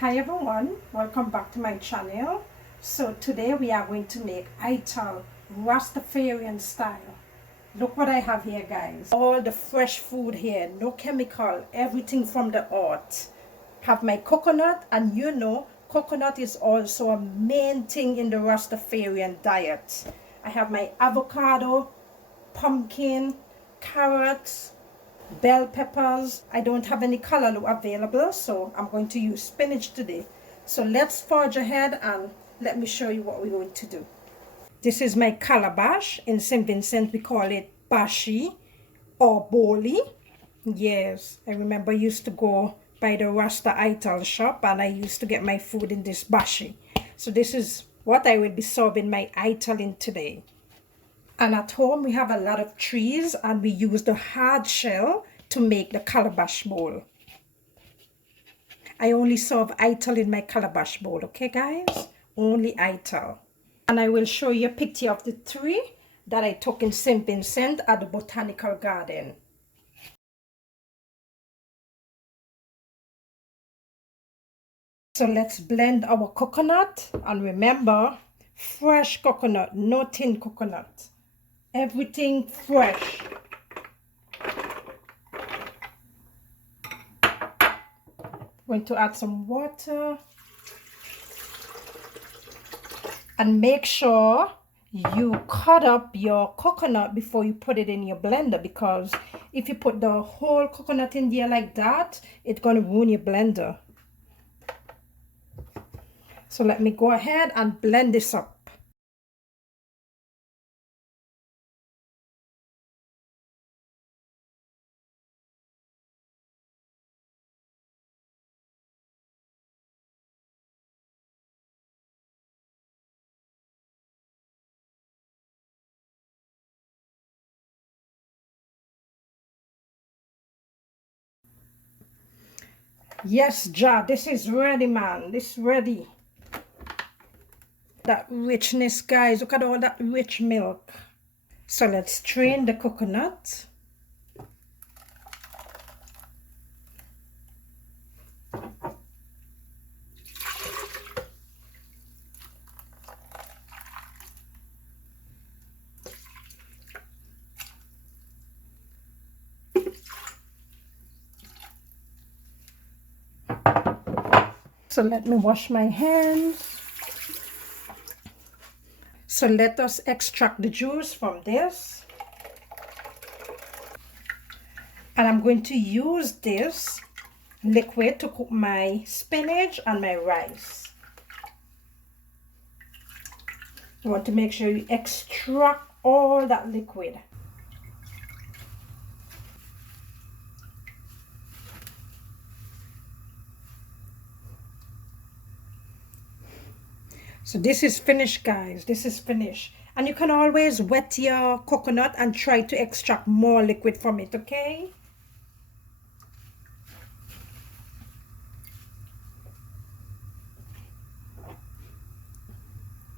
Hi everyone, welcome back to my channel. So today we are going to make Ital Rastafarian style. Look what I have here, guys. All the fresh food here, no chemical, everything from the earth. Have my coconut, and you know coconut is also a main thing in the Rastafarian diet. I have my avocado, pumpkin, carrots, bell peppers. I don't have any color available, so I'm going to use spinach today. So let's forge ahead and let me show you what we're going to do. This is my calabash. In St. Vincent we call it bashi or boli. Yes, I remember I used to go by the Rasta Ital shop and I used to get my food in this bashi. So this is what I will be serving my Ital in today. And at home we have a lot of trees and we use the hard shell to make the calabash bowl. I only serve Ital in my calabash bowl, okay guys? Only Ital. And I will show you a picture of the tree that I took in St. Vincent at the botanical garden. So let's blend our coconut, and remember, fresh coconut, no tin coconut. Everything fresh. Going to add some water. And make sure you cut up your coconut before you put it in your blender, because if you put the whole coconut in there like that, it's going to ruin your blender. So let me go ahead and blend this up. Yes, jar, this is ready, man. This is ready. That richness, guys. Look at all that rich milk. So let's strain the coconut. So let me wash my hands. So let us extract the juice from this. And I'm going to use this liquid to cook my spinach and my rice. You want to make sure you extract all that liquid. So this is finished, guys. This is finished. And you can always wet your coconut and try to extract more liquid from it, okay?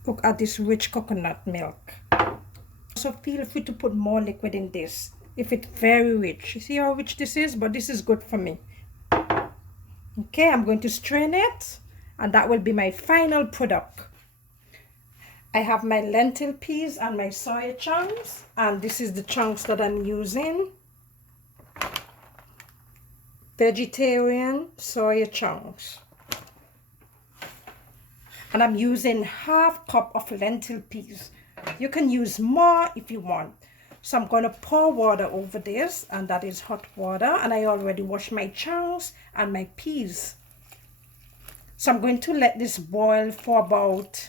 Look at this rich coconut milk. So feel free to put more liquid in this if it's very rich. You see how rich this is? But this is good for me. Okay, I'm going to strain it, and that will be my final product. I have my lentil peas and my soya chunks, and this is the chunks that I'm using. Vegetarian soya chunks. And I'm using half cup of lentil peas. You can use more if you want. So I'm going to pour water over this, and that is hot water, and I already washed my chunks and my peas. So I'm going to let this boil for about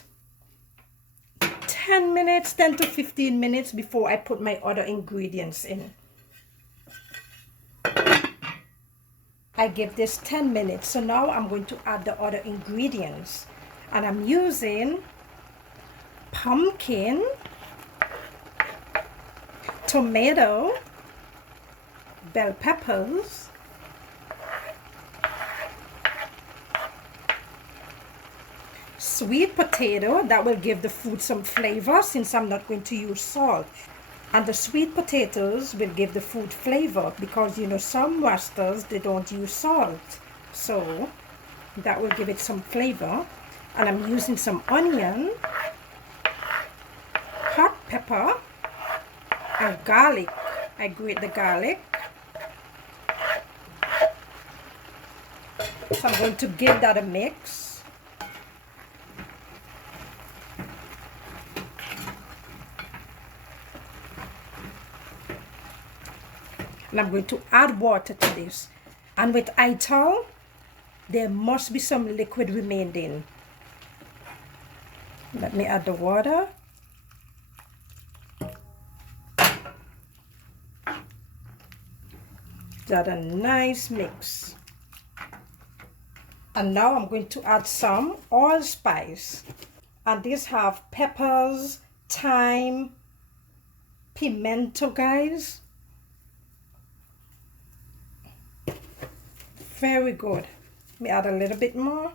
10 minutes, 10 to 15 minutes before I put my other ingredients in. I give this 10 minutes. So now I'm going to add the other ingredients. And I'm using pumpkin, tomato, bell peppers, sweet potato. That will give the food some flavor since I'm not going to use salt. And the sweet potatoes will give the food flavor because, you know, some Rastas, they don't use salt. So That will give it some flavor. And I'm using some onion, hot pepper, and garlic. I grate the garlic. So I'm going to give that a mix. And I'm going to add water to this. And with Ital, there must be some liquid remaining. Let me add the water. That a nice mix. And now I'm going to add some allspice. And these have peppers, thyme, pimento, guys. Very good. Let me add a little bit more.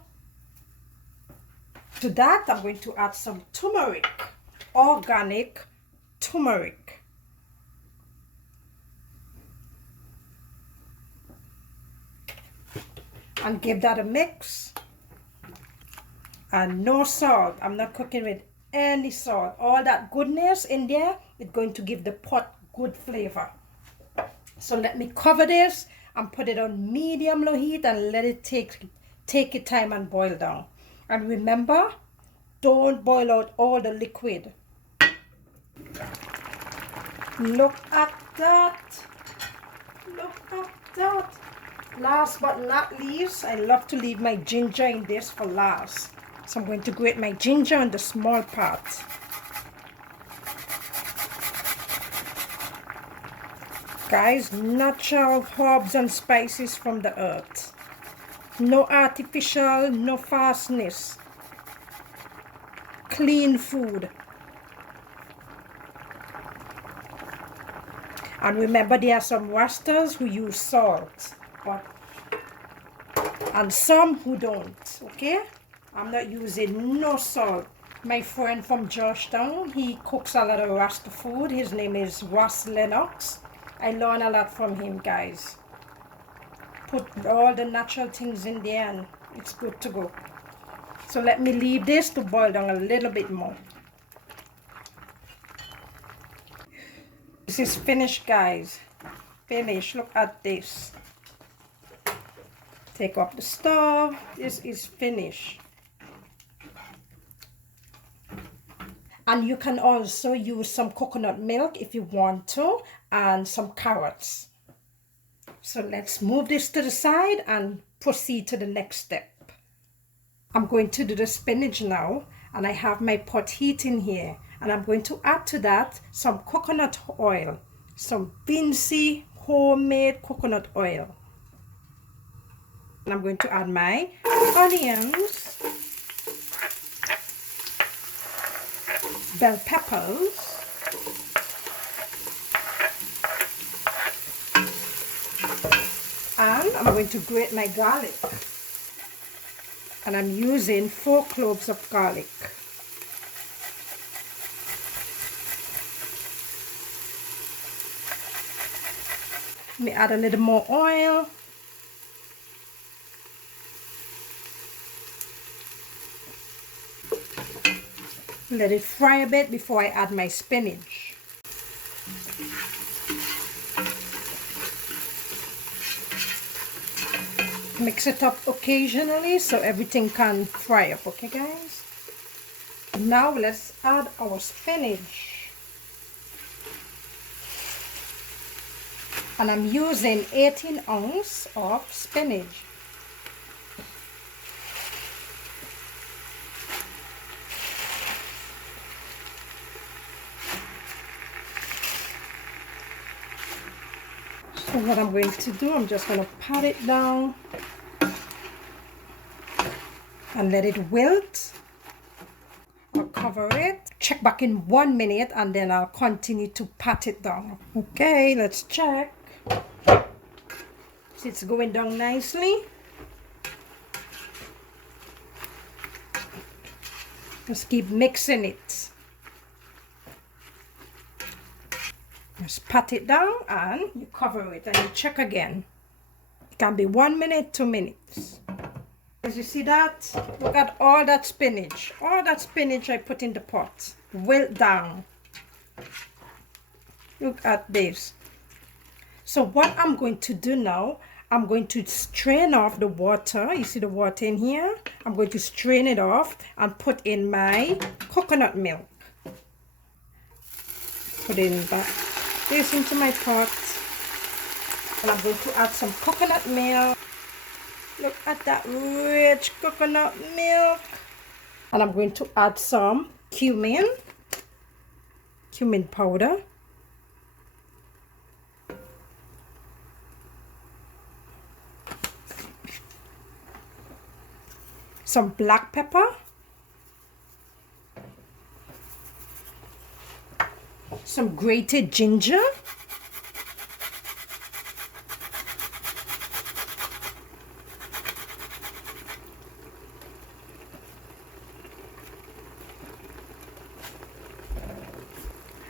To that, I'm going to add some turmeric, organic turmeric. And give that a mix. And no salt. I'm not cooking with any salt. All that goodness in there is going to give the pot good flavor. So let me cover this and put it on medium-low heat and let it take its time and boil down. And remember, don't boil out all the liquid. Look at that. Look at that. Last but not least, I love to leave my ginger in this for last. So I'm going to grate my ginger in the small part. Guys, natural herbs and spices from the earth. No artificial, no fastness. Clean food. And remember, there are some Rastas who use salt. And some who don't, okay? I'm not using no salt. My friend from Georgetown, he cooks a lot of Rasta food. His name is Ras Lennox. I learn a lot from him, guys. Put all the natural things in there and it's good to go. So let me leave this to boil down a little bit more. This is finished, guys. Finished. Look at this. Take off the stove. This is finished. And you can also use some coconut milk if you want to, and some carrots. So let's move this to the side and proceed to the next step. I'm going to do the spinach now, and I have my pot heating here, and I'm going to add to that some coconut oil, some Vincy homemade coconut oil. And I'm going to add my onions, bell peppers, and I'm going to grate my garlic. And I'm using 4 cloves of garlic. Let me add a little more oil. Let it fry a bit before I add my spinach. Mix it up occasionally so everything can fry up, okay guys? Now let's add our spinach. And I'm using 18 ounces of spinach. So what I'm going to do, I'm just going to pat it down and let it wilt. I'll cover it, check back in 1 minute, and then I'll continue to pat it down. Okay, let's check. See, it's going down nicely. Just keep mixing it. Just pat it down and you cover it and you check again. It can be 1 minute, 2 minutes. As you see that, look at all that spinach. All that spinach I put in the pot, wilt down. Look at this. So what I'm going to do now, I'm going to strain off the water. You see the water in here? I'm going to strain it off and put in my coconut milk. Put this into my pot. And I'm going to add some coconut milk. Look at that rich coconut milk. And I'm going to add some cumin powder. Some black pepper. Some grated ginger.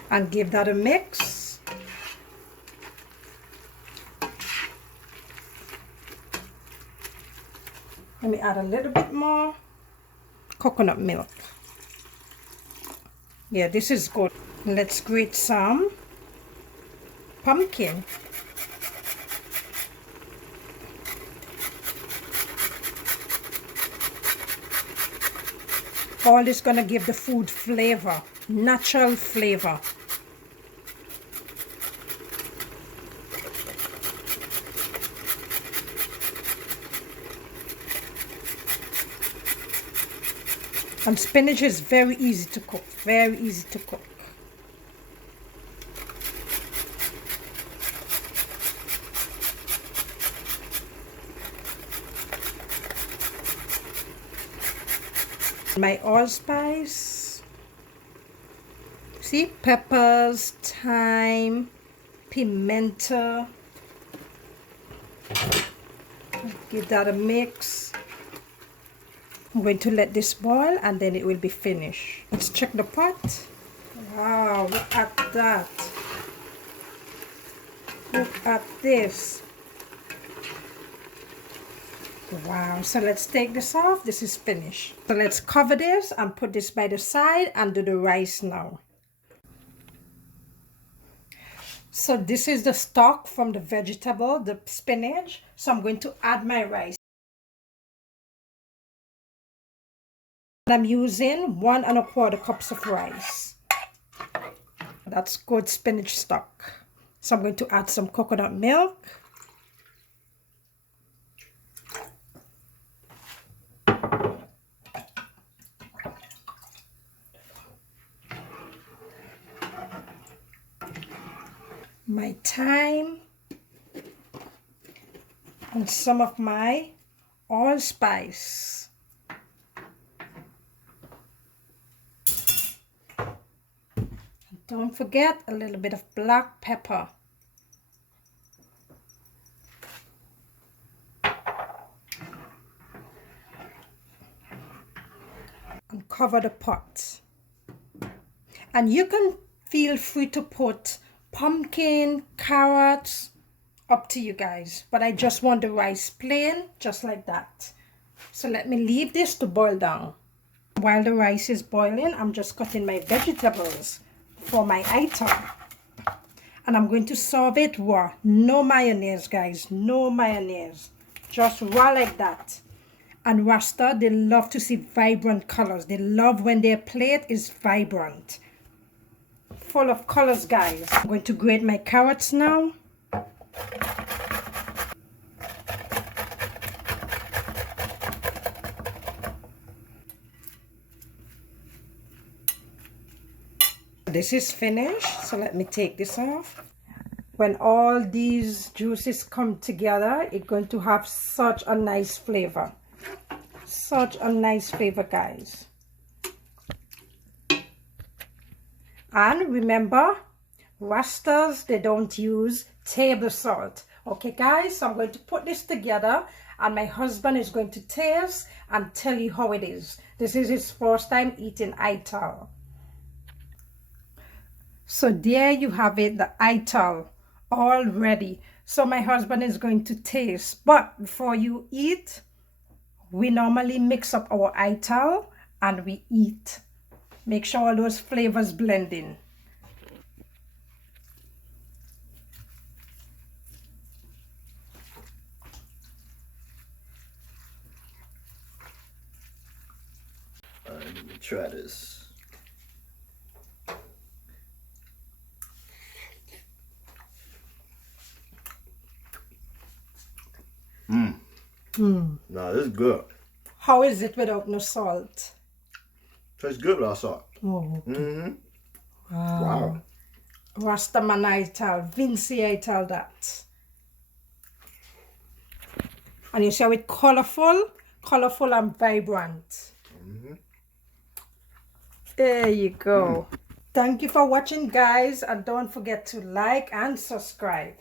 And give that a mix. Let me add a little bit more coconut milk. Yeah, this is good. Let's grate some pumpkin. All this gonna give the food flavor, natural flavor. And spinach is very easy to cook, very easy to cook. My allspice, see, peppers, thyme, pimento. Give that a mix. I'm going to let this boil and then it will be finished. Let's check the pot. Wow, look at that. Look at this. Wow, so let's take this off. This is finished. So let's cover this and put this by the side and do the rice now. So this is the stock from the vegetable, the spinach. So I'm going to add my rice. I'm using 1 1/4 cups of rice. That's good spinach stock. So I'm going to add some coconut milk. My thyme and some of my allspice. Don't forget a little bit of black pepper. And cover the pot. And you can feel free to put pumpkin, carrots, up to you guys. But I just want the rice plain, just like that. So let me leave this to boil down. While the rice is boiling, I'm just cutting my vegetables for my ital. And I'm going to serve it raw. No mayonnaise, guys. No mayonnaise. Just raw like that. And Rasta, they love to see vibrant colors. They love when their plate is vibrant. Full of colors, guys. I'm going to grate my carrots now. This is finished, so let me take this off. When all these juices come together, it's going to have such a nice flavor. Such a nice flavor, guys. And remember, Rastas, they don't use table salt. Okay, guys, so I'm going to put this together and my husband is going to taste and tell you how it is. This is his first time eating ital. So there you have it, the ital, all ready. So my husband is going to taste. But before you eat, We normally mix up our ital and we eat. Make sure all those flavors blend in. All right, let me try this. Nah, this is good. How is it without no salt? Tastes good without salt. Oh, Wow. Rasta Ital, Vincy Ital that. And you see how it's colorful and vibrant. There you go. Thank you for watching, guys, and don't forget to like and subscribe.